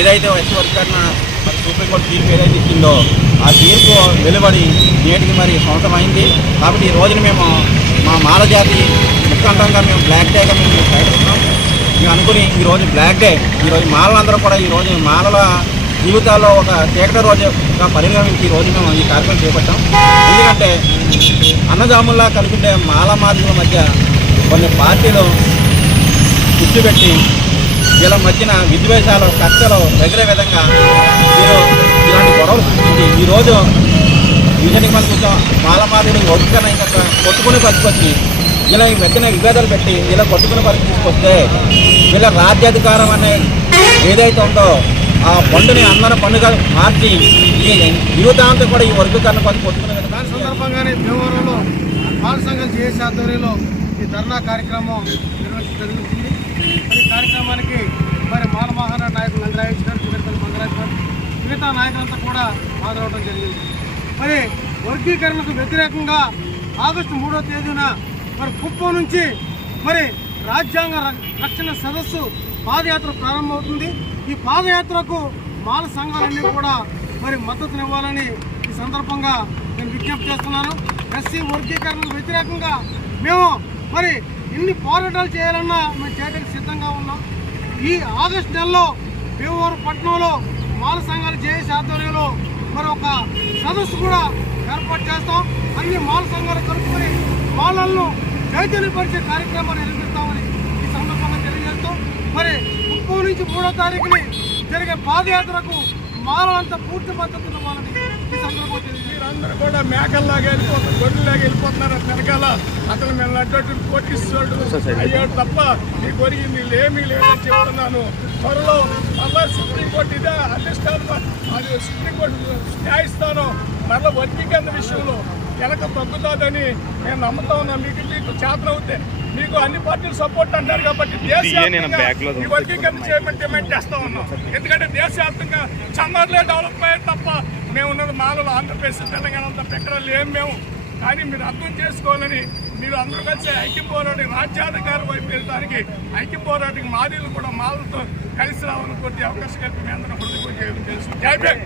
ఏదైతే ఎస్సీ వర్గీకరణ మరి సుప్రీంకోర్టు తీర్పు ఏదైతే ఇచ్చిందో ఆ తీర్పు వెలువడి నేటికి మరి సంవత్సరం అయింది. కాబట్టి ఈ రోజున మేము మా మాల జాతి ముఖ్యంగా మేము బ్లాక్ డేగా మేము ప్రకటిస్తున్నాం. మేము అనుకుని ఈరోజు బ్లాక్ డే, ఈరోజు మాలలందరూ కూడా ఈరోజు మాలల జీవితాల్లో ఒక చీకటి రోజుగా పరిగణించి ఈరోజు మేము ఈ కార్యక్రమం చేపట్టాం. ఎందుకంటే అన్నదమ్ముల్లా కలిపే మాల మార్పుల మధ్య కొన్ని పార్టీలు కూర్చోబెట్టి వీళ్ళ మధ్యన విద్వేషాలు కక్షలు రగిలే విధంగా మీరు ఇలాంటి గొడవలు సృష్టించి ఈరోజు విజయానికి మన కొంచెం మాల మార్పులు ఒక్కన ఇంకా కొట్టుకునే పరిస్థితి, ఇలా ఈ మధ్యన విభేదాలు పెట్టి ఇలా కొట్టుకునే పరిస్థితి తీసుకొస్తే వీళ్ళ రాజ్యాధికారం అనే ఏదైతే ఉందో ఆ పండుని అందరి పండుగ మార్చి ఈ యువతాంతా కూడా ఈ వర్గీకరణ పని కొట్టుకునే విధంగా. దాని సందర్భంగానే భీమవరంలో మాల సంఘం జేఏసీ ఆధ్వర్యంలో ఈ ధర్నా కార్యక్రమం నిర్వహించడం జరుగుతుంది. ఈ కార్యక్రమానికి మరి మాల మహానాడు నాయకులు నందరాజు గారు, చివరిపల్లి మంగరాజు గారు, మిగతా నాయకులంతా కూడా హాజరవడం జరిగింది. మరి వర్గీకరణకు వ్యతిరేకంగా ఆగస్టు 3వ తేదీన మరి కుప్పం నుంచి మరి రాజ్యాంగ రక్షణ సదస్సు పాదయాత్ర ప్రారంభమవుతుంది. ఈ పాదయాత్రకు మాల సంఘాలన్నీ కూడా మరి మద్దతునివ్వాలని ఈ సందర్భంగా నేను విజ్ఞప్తి చేస్తున్నాను. ఎస్సీ వర్గీకరణకు వ్యతిరేకంగా మేము మరి ఎన్ని పోరాటాలు చేయాలన్నా మేము చేయడానికి సిద్ధంగా ఉన్నాం. ఈ ఆగస్టు నెలలో భీమవరం పట్టణంలో మాల సంఘాల జేఏసీ ఆధ్వర్యంలో మరి ఒక సదస్సు కూడా ఏర్పాటు చేస్తాం. అన్ని మాల సంఘాలు కలుపుకొని మాలలను చైతన్యపరిచే కార్యక్రమాన్ని నిర్వహిస్తామని ఈ సందర్భంగా తెలియజేస్తాం. మరి 30 నుంచి 3వ తారీఖుని జరిగే పాదయాత్రకు మాలంతా పూర్తి మద్దతు ఇవ్వాలని ఈ సందర్భంగా తెలియజేస్తాం. మీరందరూ కూడా మేకల్లాగా వెళ్ళిపోతున్నారు, గొడ్డులాగా వెళ్ళిపోతున్నారు. వెనకాల అతను మేము అడ్డు కోటిస్తాడు అయ్యాడు తప్ప మీ కొరిగి మీరు ఏమీ లేదని చెప్తున్నాను. త్వరలో మళ్ళా సుప్రీంకోర్టు ఇదే అధిష్టానం, అది సుప్రీంకోర్టు న్యాయస్థానం మరలా వర్గీకరణ విషయంలో వెనక తగ్గుతుందని నేను నమ్ముతా ఉన్నా. మీకు చేతనవుతే మీకు అన్ని పార్టీలు సపోర్ట్ అంటారు కాబట్టి దేశవ్యాప్తంగా వర్గీకరణ చేయమని డిమాండ్ చేస్తా ఉన్నాం. ఎందుకంటే దేశవ్యాప్తంగా చంద్రలే డెవలప్ అయ్యేది తప్ప మేము ఉన్నది మాలలు ఆంధ్రప్రదేశ్ తెలంగాణ అంతా పెట్టడం లేము మేము. కానీ మీరు అర్థం చేసుకోవాలని మీరు అందరూ కలిసి ఐక్య పోరాటం రాజ్యాధికారం వైపు వెళ్ళడానికి ఐక్య పోరాటం మాదీలు కూడా మాలతో కలిసి రావాలని కొద్ది అవకాశం కలిపి మీ అందరం తెలుసు. జై భీమ్.